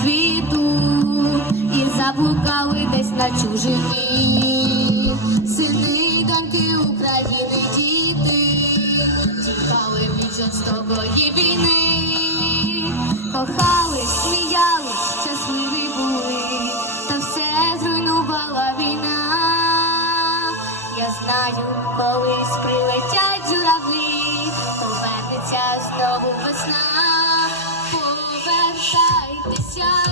світу і заблукали десь на чужині. Сини доньки України, діти, тікали від жорстокої війни, кохали, сміялись, щасливі були, та все зруйнувала війна. Я знаю, колись прилетять журавлі, повернеться знову весна. especial.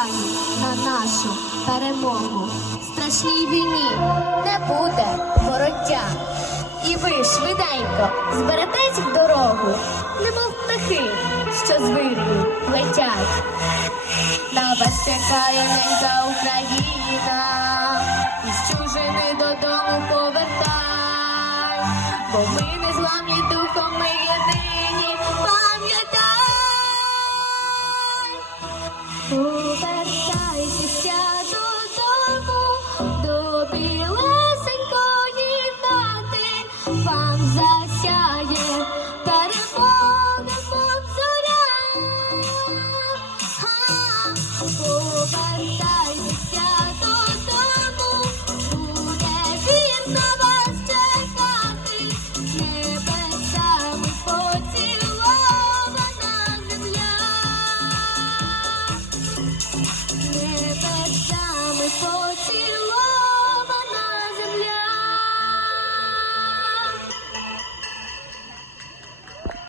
так на нашу перемогу. В страшній війні не буде вороття. І ви швиденько зберетесь в дорогу, немов птахи, що з вирію летять. На вас чекає ненька Україна, із чужини додому повертай, бо ми не зламні духом, from the